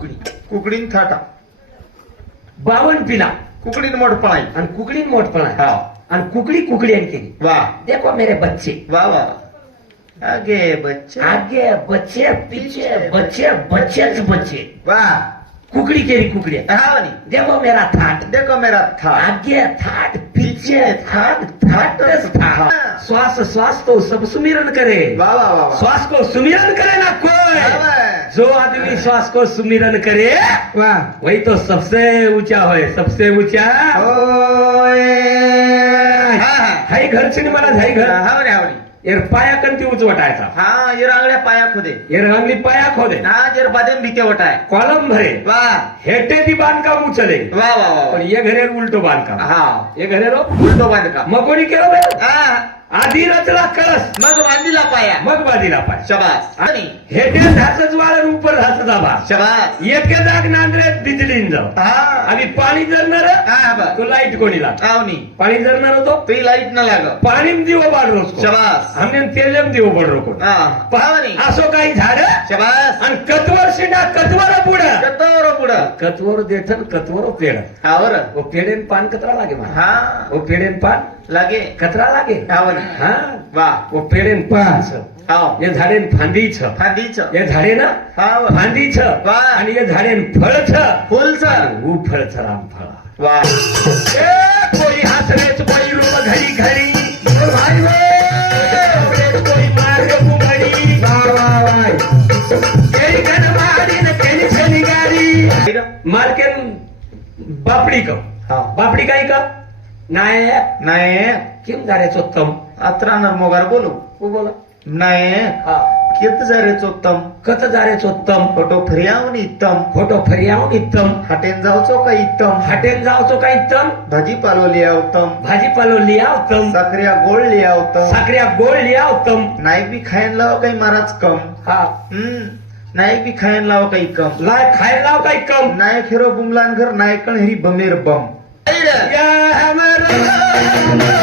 कुकडी कुकडीन थाटा 52 पिला कुकडीन मोठपणाई आणि कुकडीन मोठपणा हा आणि कुकडी कुकडी आणि केली वा देखो मेरे बच्चे वा वा आगे बच्चे आगे बच्चे पीछे बच्चे बच्चेच बच्चे वा कुकडी केली कुकडी हा वाली देखो मेरा थाट देखो मेरा था आगे थाट पीछे थाट थाटच थाट श्वास श्वास तो सब सुमिरन करे वा वा वा वा श्वास को सुमिरन करे ना कोई वा। जो आदमी श्वास को सुमिरन करे वा वही तो सबसे ऊंचा होय सबसे ऊंचा ओए हा हा हाय घरची मला हाय घर हा वाली हा वाली एर पाया कंती उच वाटायचा हा ये रांगड्या पाया खोदे एर अंगली पाया खोदे हा जर बादेम भीते वटाय कॉलम भरे वा हेटे ती बांधकाम उचले वा वा वा पण ये घरे उलटो बांधकाम हा ये घरे रो उलटो बांधका मग कोणी केलं बरं? हा आधी रचला कळस मग बांधीला पाया मग बाजीला पाय शबास आणि हेटे धासच वाळ उपर धासच आभा शबास एके जाग नांदरे बिजलीन जाऊ हा आणि पाणी जरणार हा बा तो लाईट कोणी लाग आवनी पाणी जरणार होतो ती लाईट न लाग पाणी दिवो बाड रोज शबास आम्ही तेलम दिवो बाड रोको हा पावनी असो काही झाड शबास आणि कतवर शिंडा कतवर पुढं कतोर पुढं कतवर देठन कतवर पेड हावर ओ पेडेन पान कतरा लागे मला हा ओ पेडेन पान लागे कतरा लागे हावर हा वा ओ पेडेन पान हाव ये झाडेन फांदी छ फांदीच ये झाडे ना हाव फांदी छ वा. आणि ये झाडेन फळ छ फुलच ऊ फळ छ राम फळ वा कोई हसरेच कोई रूप घडी घडी ओ भाई कोई मार्ग कुमडी केली कन मारी न केली छली गाडी मार्केन बापडी का हा बापडी काय का नाय नाही किम झाडे चोत्तम अत्रा नर्मोगार बोलू ओ बोला नाही हा कित जरे चोत्तम कत जारे चोत्तम फोटो फ्रियावून इत्तम खोटो फरियावून इत्तम हाटेन जाऊचो का इत्तम हटेन जावचो काय इत्तम भाजीपालो लिया उत्तम भाजीपालो लिया उत्तम साखऱ्या गोळ लिया उत्तम साखऱ्या गोळ लिया उत्तम नाही बी खायन लाव काही महाराज कम हा नाही बी खायन लाव काही कम लाय खायला लाव काय कम नाय खेरो बुमलान घर नायकण हिरी बमेर बम या हमारा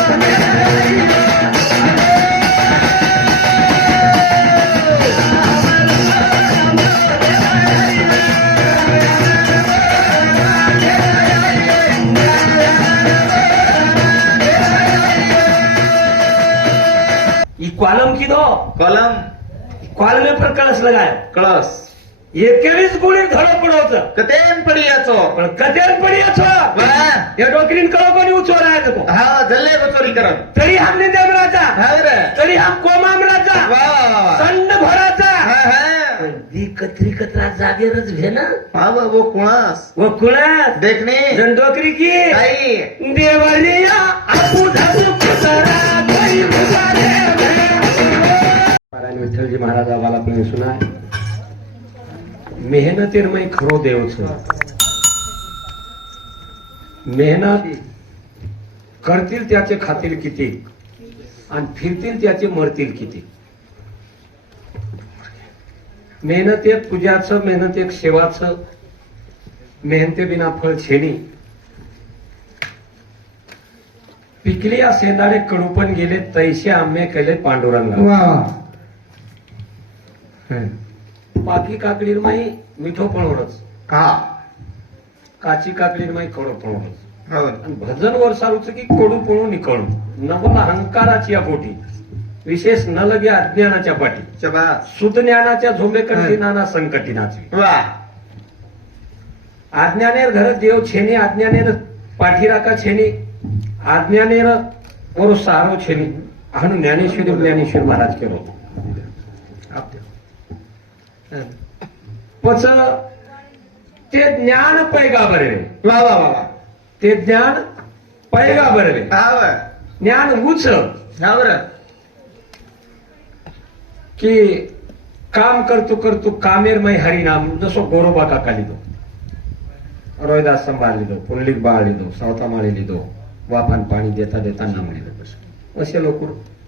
ये कॉलम की दो कलम कॉलम पर कळस लगाय कळस 21 गुणी धडो पडवचं कतेन पडियाचो पण कधीच पडी असो वा या डोकरीन कळो कोणी उचोरायचं को हा जल्ले बचोरी करन तरी हमने देवराचा हा रे तरी हम कोमामराचा वा वा वा वा संड भराचा हा हा दी कत्री कतरा जागेरच घे ना हा वा, वो कुणास व कुळा देखणे जन डोकरी की काही देवरिया आपू धसू कतरा कोई गुजारे महाराज विठ्ठलजी महाराज आम्हाला पण सुना मेहनतीरमय खरो देव छ मेहनत करतील त्याचे खातील किती आणि फिरतील त्याचे मरतील किती मेहनत एक पूजाचं मेहनत एक सेवाचं मेहनते बिना फळ छेनी पिकली या सेंदाडे कडूपण गेले तैसे आंबे केले पांडुरंगा पाकी काकडीर माई मिठो पळवणच हा काची काकडीर माई कडो पळवणच हो आणि भजन वर सारूच की कडू पळून निकळून नवल अहंकाराची या पोटी विशेष न लगे अज्ञानाच्या पाठी शबास सुज्ञानाच्या झोंबे नाना संकटीनाची वा आज्ञानेर घर देव छेनी आज्ञानेर पाठीराका छेनी आज्ञानेर और सारो छेनी हाणू ज्ञानेश्वर महाराज केलो पच ते ज्ञान पैगा बरवे वा वा वा वा ते ज्ञान पैगा बरवे हा वा ज्ञान उच हा बरं की काम करतो करतो कामेर मै हरिनाम जसो गोरोबा काका लिधो रोहिदास संभाळ लिधो पुंडलिक बाळ लिधो सावता माळी लिधो वाफान पाणी देता देता नाम लिधो असे लोक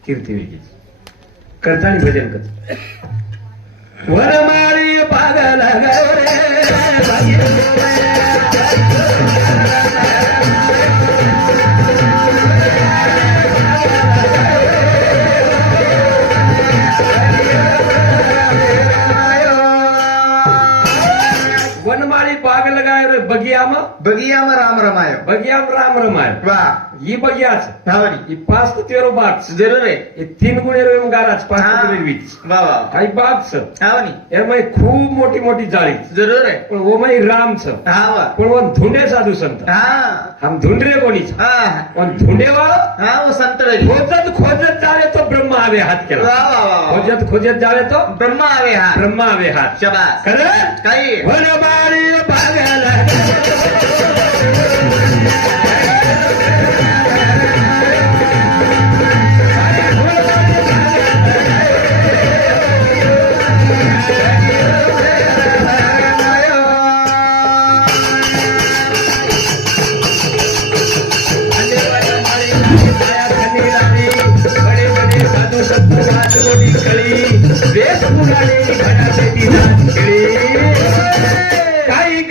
कीर्ती वेगळी करतानी भजन करत वरमाळी पागल गौरे राम रमायो बगियाम राम रमाय वा ई बगियाच धावनी ई पाच तेरो बाक्स जरूर आहे એ તીન ગુણે રહ્યો એમ ગારાજ હા. પાંચ ગુણે વીજ वा वा કઈ બાગ છે धावनी એમાં ખૂબ મોટી મોટી જાળી जरूर आहे પણ ઓમાં રામ છે हा वा પણ ઓમ ધુંડે સાધુ સંત हा આમ ધુંડરે કોની છે हा પણ ધુંડે વાળો हा वो संत रे खोजत खोजत जावे तो ब्रह्मा आवे हात केला वा वा वा वा. खोजत खोजत जावे तो ब्रह्मा आवे हा ब्रह्मा आवे हात शबास खरं काही वनमाळी भागाला बड़े बड़े साधु संत हाथ मोटी कळी वेश मुलाने घराची नाच खेळी काही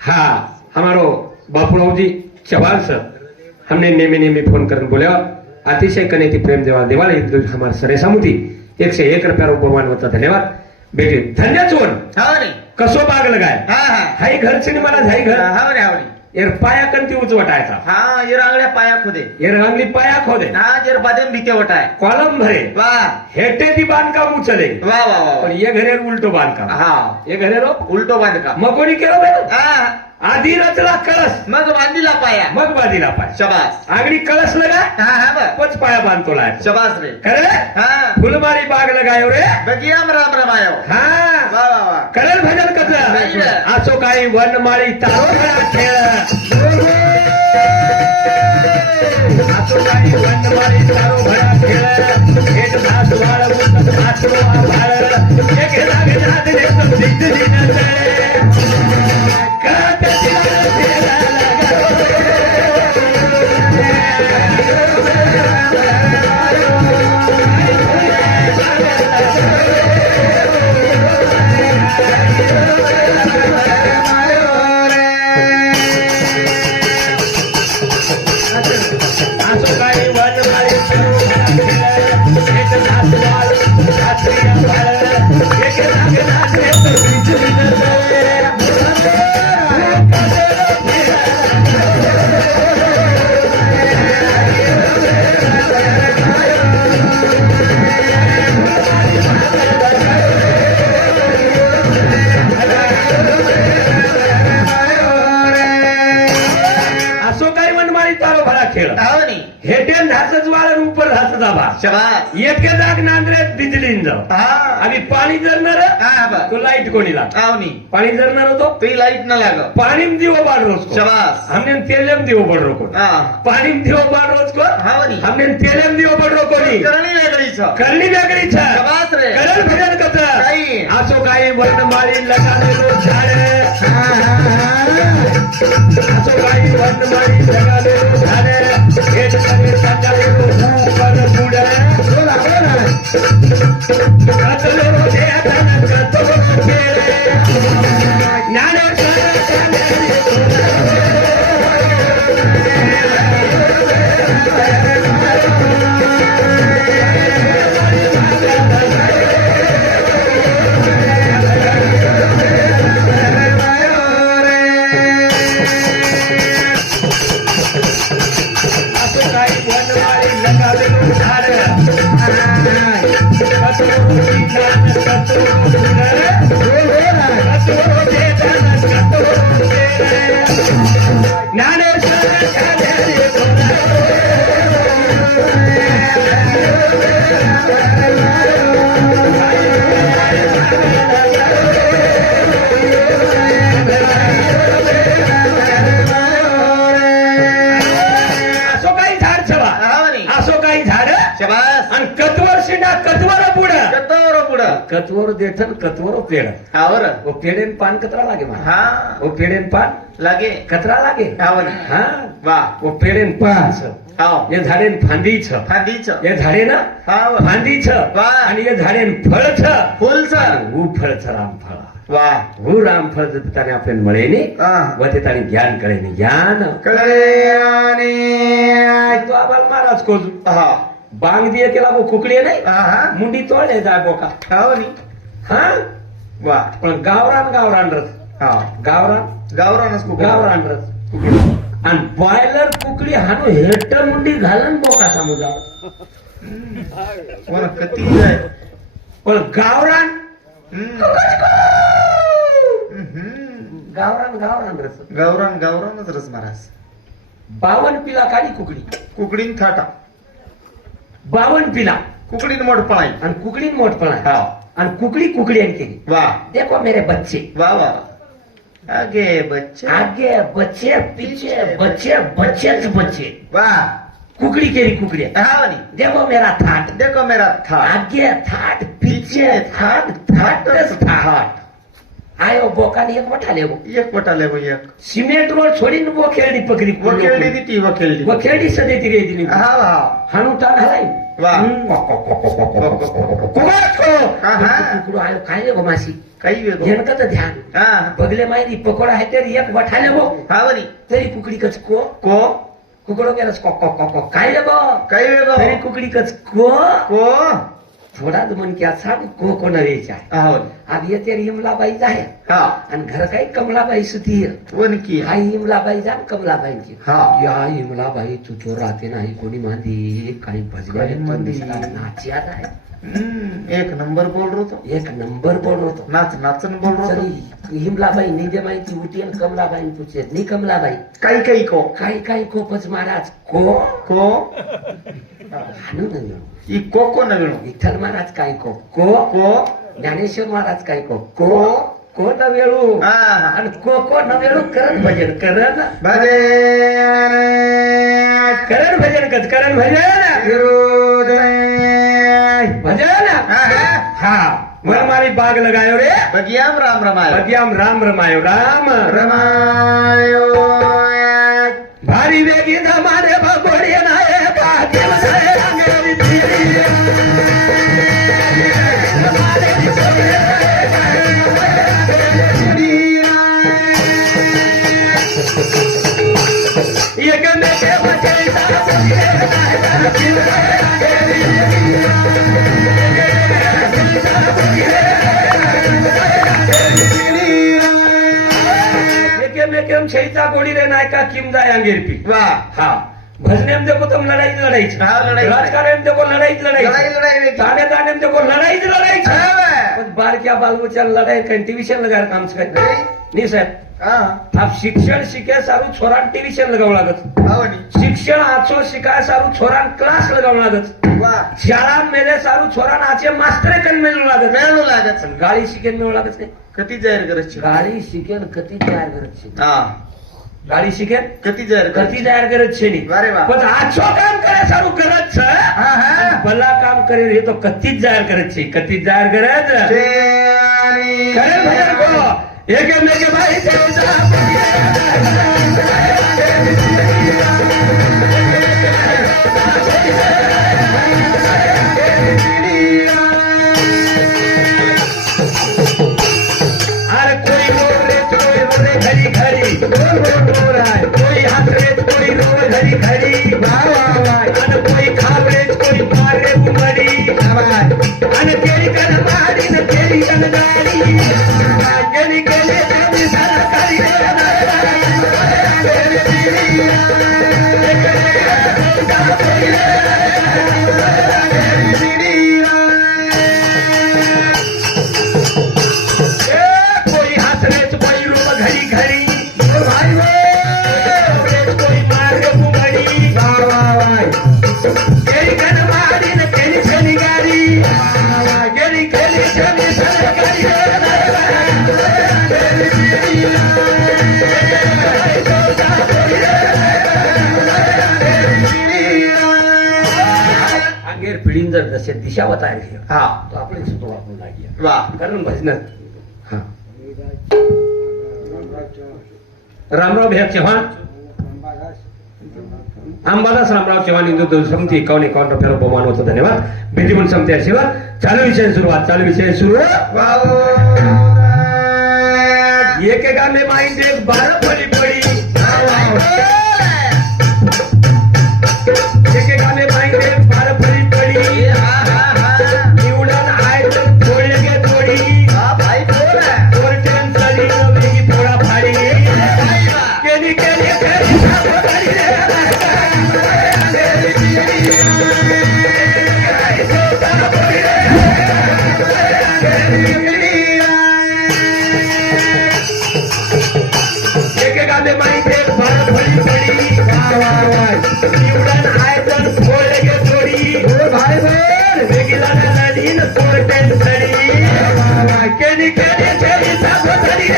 हाँ हमारो बापूराव जी चौहान सर हमने नेमे नेमे फोन कर बोला अतिशय कनेती प्रेम देवाल देवाल हमारे सरे सामुती 101 रुपया भगवान होता धन्यवाद बेटे धन्य चोन धावनी कसो बाग लगाय हा हा हाई घरची मला हाई घर हावनी हावनी एर पाया कंती उचवटायचा हा ये रांगड्या पाया खुदे एर अंगली पाया खोदे हा जर बाजून भीते वटाय कॉलम भरे वा हेटे ती बांधकाम उचले वा वा वा पण ये घरे उलटो बांधकाम हा ये घरे रो उलटो बांधका मग कोणी केलं बरं हा आधी रचला कळस मग बांधीला पाया मग बाजीला पाय शबास आगडी कळस लगा हा हा बर पच पाया बांधतो लाय शबास रे खरे हा फुलमारी बाग लगायो रे बगियाम राम रमायो हा वा वा वा करेल भजन नाही कसं रे. असो काही वनमाळी तारो भरा खेळ असो काही वनमाळी तारो भरा खेळ हेट भास वाळ मुत भासो आभाळ एक लागे नाद रे समजित दिनले काट दिला असो काही वनमाळी तारो भरा खेळ हेट भास वाळ भासो आभाळ एक लागे नाद रे समजित दिनले असो काही वनमाळी तारो भरा खेळ धावनी हेटे धासच वाळ उपर धासच आभा शबास एके जाग नांदरे बिजलीन जाऊ हा आणि पाणी जरणार हा बर तो लाईट कोणी लाग धावनी पाणी जरणार होतो तुही लाईट न लाग पाणी दिवो बाड रोज को शबास हमने तेलम दिवो बड रोको हा पाणी दिवो बाड रोज को हावनी हमने तेलम दिवो बड रोको नी करणी वेगळीच करली वेगळी छा शबास रे करल भजन कस काही असो काही वनमाळी लगालेलो झाड असो काही वनमाळी लगालेलो झाड हेच करे संजालेलो ऊपर बुड बोला बोला कतलो देतन कतलो केले ज्ञानेश्वर असो काही वनमाळी लगालेलो झाड कतलो ज्ञान कतलो बुड कतवर देठन कतवर पेड़ आवर वो पेड़ेन पान कतरा लागे मारा हा वो पेड़ेन पान लागे कतरा लागे आवर हा वा वो पेड़ेन पान छ हाव ये झाडेन फांदी छ फांदीच ये झाडे ना हाव फांदी छ वाह. आणि ये झाडेन फळ छ फुलच હું ફળ છે રામફળ वा હું રામફળ તને આપણે મળે ને हा વતે તારી જ્ઞાન કરે ને જ્ઞાન कल्याणी તો આ બાલ મહારાજ કોજુ हा બાંગ દીએ કેલા બો કુકડીએ નહીં हा મુંડી તોડે જાય બોકા हाव नी હા वा પણ ગાવરાન ગાવરાન રસ हा ગાવરાन गावरानच कुकडी गावरान रस आणि बॉयलर कुकडी हानो हेट मुंडी घालन बोका सामुजा कोण कती जाय पण गावरान गावरान गावरान रस गावरानच रस महाराज 52 पिला काढी कुकडी कुकडीन थाटा 52 पिला कुकडीन मोठ पळाई आणि कुकडीन मोठपणा हा आणि कुकडी कुकडी आणि केली वा देखो मेरे बच्चे वा वा आगे बच्चे आगे बच्चे पीछे बच्चे बच्चेच बच्चे वा कुकड़ी केरी कुकड़ी हाव नी देखो मेरा थाट देखो मेरा था आगे थाट पीछे थाट थाटच थाट आयो बोकानी एक मोठा लेवो एक पटाले वो एक सिमेंट रोड छोडीने वो खेळडी पकडी वकेलडी दी ती वकेलडी वो खेळडी सदे ती रे दिली हाव हाव हाणू टाक हलाई वा हा, हा. कुकडो आयो काय ले गो मासी काही वेगो झेणकत ध्यान हा बगले माहिती पकोडा आहे तरी एक वठाले गो हाव नी तरी कुकडी कच को को कुकडो गेलास को को को को काय ले गो काही वेगो तरी कुकडी कच को को थोडा मन क्या सांग को नव्हेचा हाव अब येते हिमलाबाई जाय हा आणि घर काही कमलाबाई सुती वन की हा हिमलाबाई जा कमलाबाईची हा. या हिमलाबाई तू तो राहते नाही कोणी मांदी काही भजल्या काही मांदी. नाची आता आहे एक नंबर बोल रहो तो एक नंबर बोल होतो नाच नाचन बोल रहो तो चली हिमलाबाई निजे माहिती उठी आणि कमलाबाई पूछे नी कमलाबाई काही काही को काही कोपच महाराज को को हाणू न ई को न वेळो विठ्ठल महाराज काय को को ज्ञानेश्वर महाराज काय को न वेळू हा आणि को न वेळू करण भजन करण भजन करण भजन विरोध भजन हा मन मारी बाग लगायो रे बगियाम राम रमायो बगियाम राम रमायो राम रमायो भारी वेगी धमारे भगोड़ी नाये पाटिल से रंगेरी पीरी ये गने के बचे केम छैता गोडी रे नायका किम जाय अंगेरपी वा हा भजनेम देखो तुम लड़ाई लड़ाई हाँ, लड़ाई। राजकारण देखो लड़ाई लड़ाई लड़ाई वेगी ताने ताने देखो लड़ाई लड़ाई हाँ। बार क्या बाल बच्चा लड़ाई का टीवीशन लगा काम से नहीं साहेब हा आप शिक्षण शिके सारू छोरान टीवीशन लगावं लागत हाव नी शिक्षण आचो शिकाय सारू छोरान क्लास लगावं लागत वा शाळा मेले सारू छोरान आचे मास्टर कन मेलू लागत वेळो लागत गाडी शिकेन मेळू लागत नाही कती जाहीर करायची गाडी शिकेन कती तयार करत છે हा ગાડી શીખે कती जाहीर કતી તૈયાર કરે છે ની વારે વાહ. પણ આછો કામ કરે સારું કરે જ છે હા, હા. અને ભલા કામ કરે એ તો કતી જ જાહેર કરે છે કતી જ જાહેર કરે જ કરે ભજન કો એક એમ કે ભાઈ દેવતા अरे कोई रोड रे कोई रोड रे घड़ी घड़ी कोई हाथ रे कोई रोड घड़ी घड़ी अन कोई खाब रे कोई मार रे उमड़ी अन तेरी कन मारी न तेरी कन गाड़ी गेली गेली तेरी सरकारी कोई हाथ रे कोई रोड घड़ी घड़ी कोई मार रे उमड़ी तेरी कन मारी न तेरी चली गाड़ी गेली गेली तेरी सरकारी अंगेर पिढीन जर जसे दिशावत आहे हा तो आपण सुद्धा वापरून गया वा कारण भजन हाँ रामराव भैया चव्हाण अंबादास रामराव चव्हाण हिंदू दूध समिती 51 रुपयाला बहुमान होतो धन्यवाद बिंदीबुल समिती आशीर्वाद चालू विषय सुरुवात एकेका में माइंड एक 12 पड़ी पड़ी एकेका में माइंड एक 12 पड़ी पड़ी निवडन आय तर थोडे गे थोडी भाई बोल और टेंशन वेगी थोडा फाडी केली केली केली सापडी एकेका में माइंड एक 12 पड़ी पड़ी निवडन आय तर थोडे गे थोडी भाई भाई वेगीला नदीन थोड टेंशन केली केली केली सापडी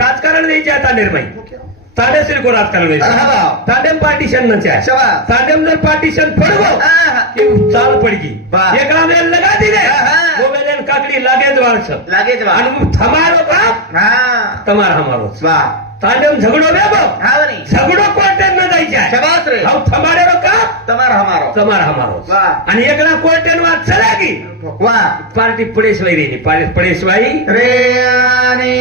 राजकारण द्यायचे आता निर्मय तांडेश्री को राजकारण द्यायचे तांडेम पार्टीशन नचे शाबाश. तांडेम जर पार्टीशन पडवो कि चाल पडगी वाह. एकला मेल लगा दिले हाँ. वो मेलेन काकड़ी लागे જ વાળશે લાગે જ વા અને હું તમારો બાપ હા તમારા અમારો છે. વા તાંડેમ ઝઘડો વેબો હા વરી ઝઘડો કોર્ટે ન જાય જાય શાબાશ રે હવે તમારેનો કાપ તમારો અમારો તમારા અમારો છે. વાહ. અને એકલા કોર્ટે વાત ચલાગી વા પાર્ટી પડેશવાઈ રહી પડેશવાઈ રે આની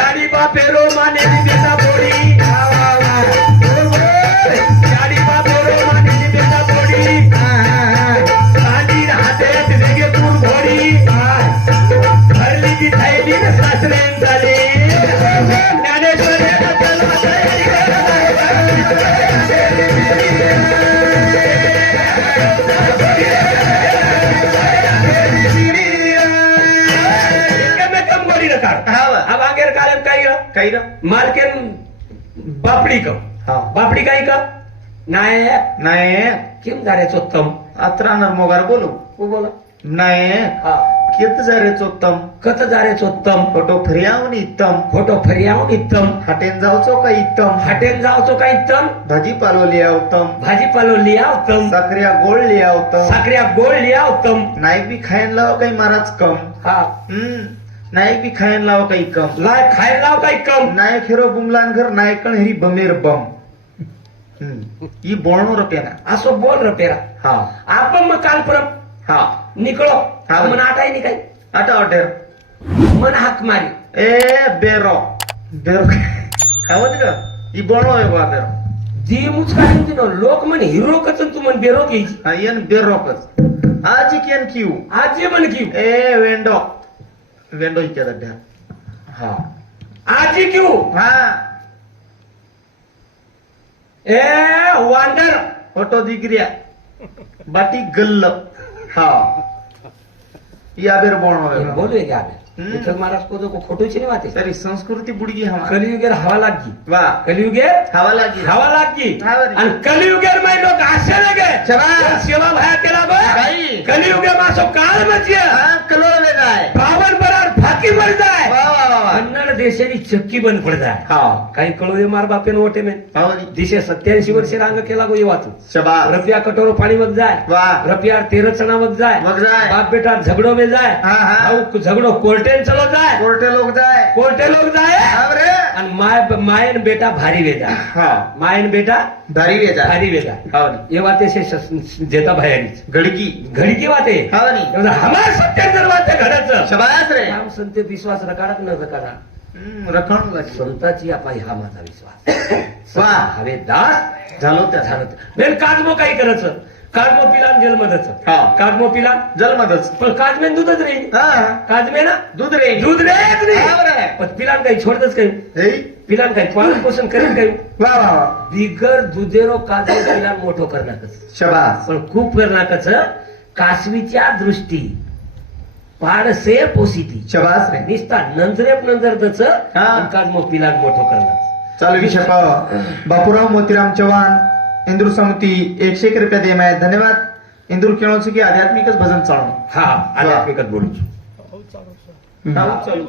याडी बापेलो माने बेटा बोडी याडी बापेलो माने बेटा बोडी साडी हाते वेगे पूर घोडी हरली की थैली न सासरे झाले ज्ञानेश्वर अब आगे कालम काही मालकेन बापडी का बापडी काही का नाही नाही केम जारे चोत्तम अत्रा नर्मोगार बोलू हो बोला नाही हा कित जरे चोत्तम कत जारे चोत्तम फोटो फिर्यावून इत्तम खोटो फरियावून इत्तम हाटेन जावचो का इत्तम हटेन जावचो काय इत्तम भाजीपालो लिया उत्तम भाजीपालो लिया उत्तम साखरिया गोळ लिया उत्तम साखऱ्या गोळ लिया उत्तम नाही बी खायन लाव काही महाराज कम हा नाही बी खायन लाव काही कम लाय खायला लाव काय कम नाय खेरो बुमलान घर नाय कण हिरी बमेर बम ही बोलणो रुपयाना असो बोल रे पेरा हा आपण मग काल परम हा निकळो हा. मन आटाय नाही काय आता ऑर्डर मन हाक मारी ए बेरो बेरो खावत का ही बोलणो आहे बा बेरो जी मुचकाय होती ना लोक म्हण हिरो कच तू म्हण बेरो घ्यायची हा येन बेरोकच आजी केन क्यू आज जे म्हण की ए वेंडो वेंडो इथे दड्या हा आज क्यू हा ए वांडर फोटो दिग्रिया बाटी गल्ल हा या बेर बोलणो आहे बोलू क्या विठ्ठल महाराज को तो खोटूच नहीं बाते सरी संस्कृती बुडगी हवा कलियुगेर हवा लागी वा कलियुगेर हवा लागी हवा लागी हवा लागी. आणि कलियुगेर में लोग आशे लगे शाबास. सेवा भाया केला बा काही. कलियुगे मासो काळ म्हणजे हा कलोळ वेगाय पावन बरार फाकी मर जाय वा वा वा वा कन्नड देशाची चक्की बंद पड जाय हा काही कळू दे मार बापेन ओटे में हावरी दिशे 87 वर्षे रांग केला गो वाचू शाबास रपिया कटोरो पाणी मग जाय वा रपिया 13 चणा मग जाय मग जाय. बाप बेटा झगडो में जाय हा, हा. हाऊ झगडो कोर्टेन चलो जाय कोर्टे लोक जाय कोर्टे लोग जाय हाव रे आणि मायन बेटा भारी वेजा हा मायन बेटा धारी वेजा भारी वेजा हावरी ये बाते से जेता भयानीच गडकी घडी की बाते हावरी हमार सत्य जर वाते घडाचं शाबास रे राम संत विश्वास रकाडक न रकाडा रखण लागी संताची आपा हा माझा विश्वास वा. हवे दास झालो त्या झालं मेन काजमो काही करायचं काजमो पिला जलमधच हा. काजमो पिला जलमदच पण काजमेन दूधच रे हा काजमे ना दूध रे दूध रेच हाव नाही रे. पण पिलान काही छोडतच काही हे पिलान काही पालन पोषण करेन काही वा वा वा बिगर दुधेरो काजू पिलान मोठो करणारच शाबास पण खूप करणारच कासवीच्या दृष्टी पाडसे पोसिती शाबास रे निस्ता नंजरेप नंजरच हा. काजमो पिलान मोठो करणार चालू विषय बापूराव मोतीराम चव्हाण इंदूर समिती 101 रुपया दे माय धन्यवाद इंदूर केळोचं की आध्यात्मिकच भजन चालू हा आध्यात्मिकत बोलू चालू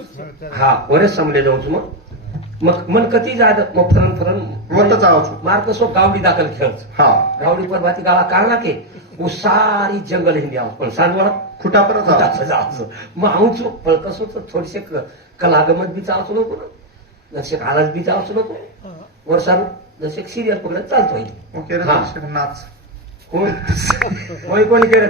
हा वरेच समले जाऊच मग मग मन कती जात मग फरण फरण वरतच आहोत मार कसो गावडी दाखल खेळच हा गावडी पर भाती गाळा काढला के वो सारी जंगल हिंदी आहोत पण सांडवळा खुटा परत आहोत जायचं मग आऊच पण कसं तर थोडेसे कलागमत बी चालतो नको ना जसे आलाच बी चालतो नको वर्षान जसे सिरियल पकडत चालतोय ओके रे, हा. दर्शक नाच कोण कोणी केलं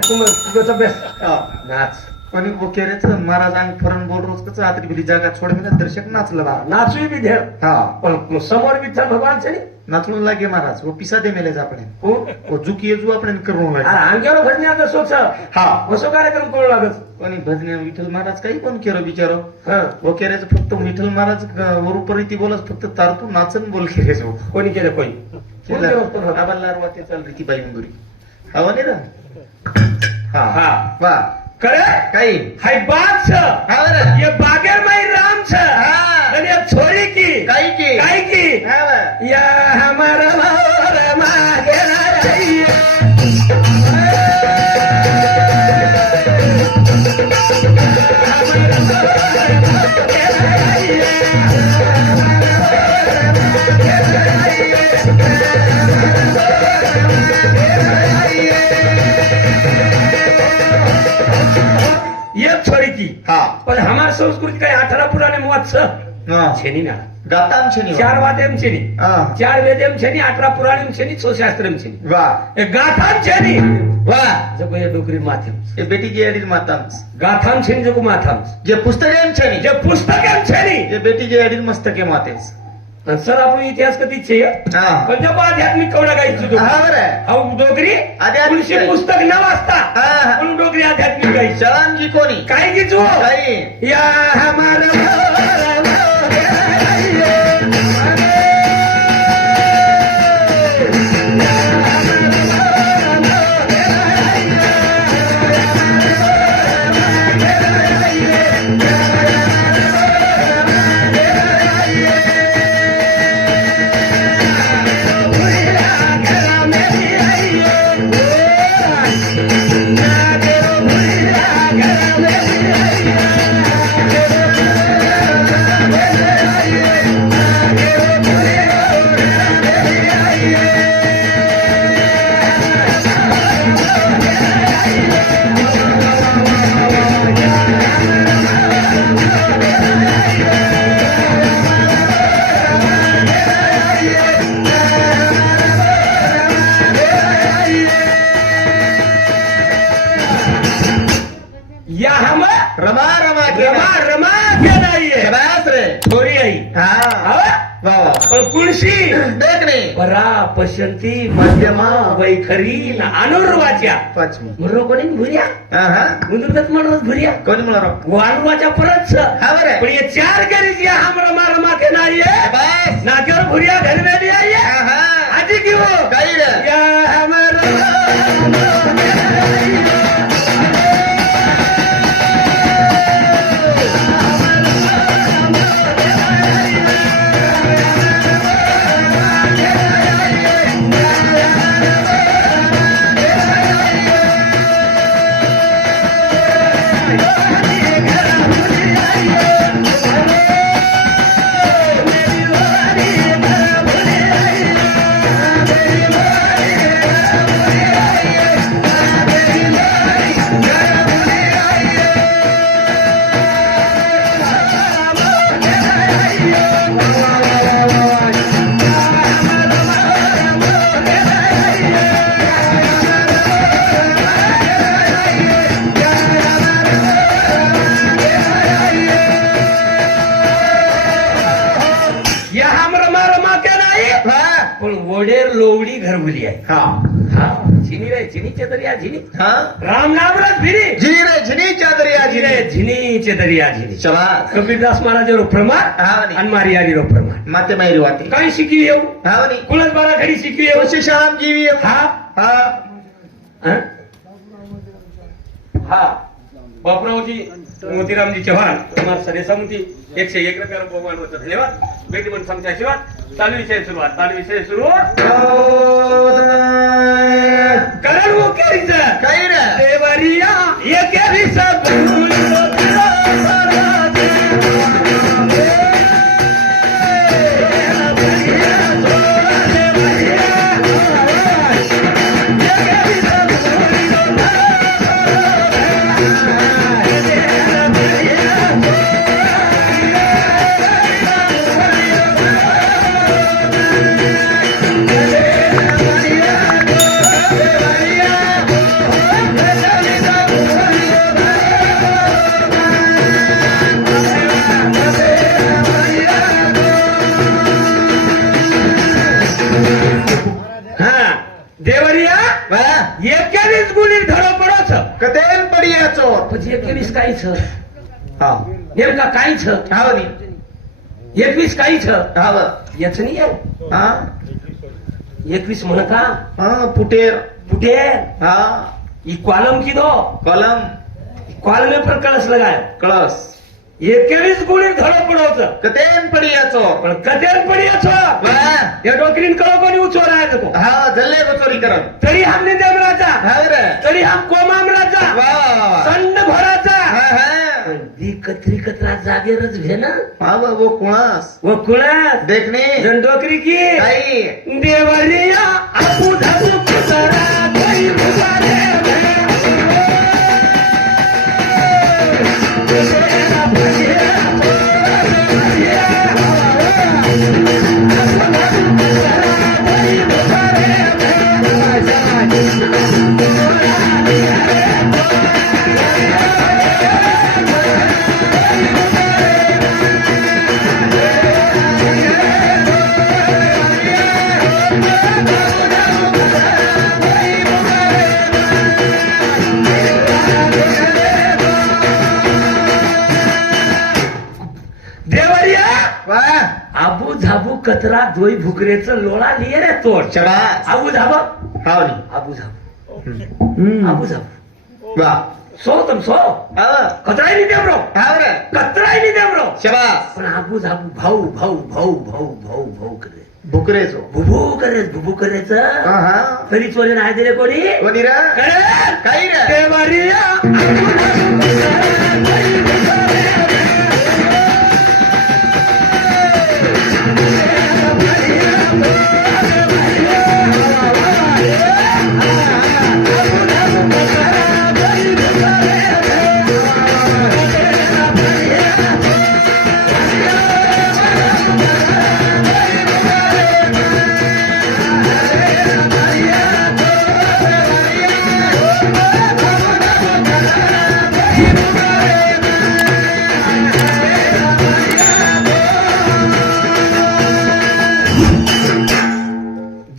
तुझं अभ्यास हा. नाच कोणी बोकेरेच महाराज अंग फरण बोल रोज कसं आतरी बिली जागा छोड मी दर्शक नाचलं बा नाचू बी धेर हा पण समोर विठ्ठल भगवान छे नाचून लागे महाराज वो पिसा दे मेले आपण कोण वो झुकी येजू आपण करून अरे लागे अंग्यावर भजण्याचं सोच हा असो कार्यक्रम करू लागत कोणी भजने विठ्ठल महाराज काही पण केलं बिचारो हा वो केरेच फक्त विठ्ठल महाराज वरूपरी बोलत फक्त तारतू नाचन बोल केरेच हो कोणी केलं कोणी कोण केलं होतं? आबाला वाते चाल रीती बाई इंदुरी हवा नाही ना हा हा वा करे काही हाय बाग छ हा बरं ये बागेर माई राम छ हा. आणि ये छोरी की काही की काय की हा बरं. या हमारा मोर मागेर रहिए ये छोरी की हा पण हमार संस्कृति काय 18 पुराने मुवात छ हा. छेनी ना गाताम छेनी चार वाद्यम छेनी हा. 4 वेद्यम छेनी 18 पुराणिम छेनी 6 शास्त्रम छेनी वा ए गाथाम छेनी वा जको ये डोकरी माथेम એ બેટી જે અડીલ માતામ गाथाम छेनी जको माथाम જે पुस्तक એમ છે ની जे पुस्तकेम छेनी એ બેટી જે અડીલ મસ્તકે માતે सर આપણો ઇતિહાસ કદી છે હા पण जको आध्यात्मिक कवडा गायचं तो હા બરે हाऊ डोकरी आध्यात्मिक तुळशी पुस्तक न वाचता हा हा. पण डोकरी आध्यात्मिक गायची ચલામજી કોની काय गीचो काही या हमारा मोर या हम રમા રમા रमा रमा के नाहीये ખરાસ રે थोडी आई હા हा? वा वा पण कुणशी દેખ ને परा पशंती मध्यमा वैखरी न अनुर्वाच्या પાંચમી म्हणून कोणी भुर्या હા હા मुंदुरगत म्हणून भुर्या કોની મળો वानवाच्या परत छ. हा बरे पण ये चार गरीज या हम रमा रमा के नाहीये बस नाक्यावर भुर्या घर में आइये હા હા आजी घेऊ काही रे या हम रमा या हम रमा रमा के नाही હા पण वडेर लोवडी घरगुली आहे હા हा झिनी रे झिनीचे दर्या झिनी હા राम नाम रस भिरी જી રે જની ચાદરિયા જી रे झिनीचे दर्या झिनी ચલા कबीरदास महाराजांनो प्रमाण હા ની आणि मारियाडीरो प्रमाण માતે મારી વાતે काय शिकवी येऊ હા ની कुलत बारा घडी शिकवी येऊ કોશિશ આમ જીવી हा હા हं? हा बापरावजी मोतीरामजी चव्हाण तुम्हाला सरे समिती 101 रुपया बहुमान होतं धन्यवाद बेटी पण समच्या आशीर्वाद चालू विषय सुरुवात चालू विषय सुरू करण वो केरीचं काही रे देवरिया ये केरीचं વાહ 21 ગુલી ધડો પડો છો કતેન પડ્યા ચોર પછી 21 કાઈ છે હા નેમકા કાઈ છે આવો ની 21 કાઈ છે આવો येच नाही आहे હા 21 म्हणता હા પુટેર कुठे હા ई कॉलम कीधो કલમ कॉलम पर कळस लगाय કળશ 21 गुली धडो પડો છો કતેન પડ્યા ચોર પણ કદેલ પડ્યો છો વાહ એ ડોકરીન કળો કોની ઉછો રાય છે હા જલ્લે બચોરી કરન तरी हमने देव राजा હા રે तरी हम कोमाम राजा વાહ વાહ संड भराचा હા हा दी कत्री कतरा जागेरच घे ना હા वो कोणास वो कुळा देखने डोकरी की काही देवरिया आपू धातू कुतरा गई मुबारे देवरिया વાહ आबू झाबू कचरा दोई भुकरेचं लोळा लिये रे तोड शाबास आबू झाबू हाव नी आबू झाबू हम्म. आबू झाबू વાહ सो तुम सो હા कचराही नाही देव रो હાવ રે कचराही नाही देव रो શાબાસ पण आबू झाबू भाऊ भाऊ भाऊ भाऊ भाऊ भाऊ करे ભૂકરે છો भुबू करायचं હા હા तरी चोरी नाही दिले कोणी કોની રે करे काही रे देवरिया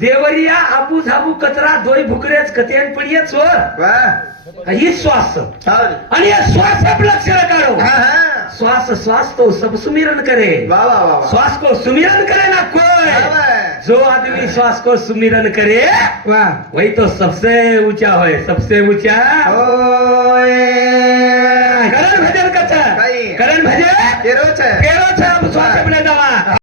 देवरिया आबू झाबू कचरा दोई भुकरेच कतेन पडिये चोर વાહ ही श्वास હાવ રે आणि या श्वास आप लक्षण काढो હા હા श्वास श्वास तो सब सुमिरन करे વાહ વાહ વાહ વાહ श्वास को सुमिरन करे ना कोई હવે जो आदमी श्वास को सुमिरन करे વાહ वही तो सबसे ऊंचा होय सबसे ऊंचा ઓય करण भजन करता काही करण भजन કેરો છે केरो छे अब श्वास अपने जावा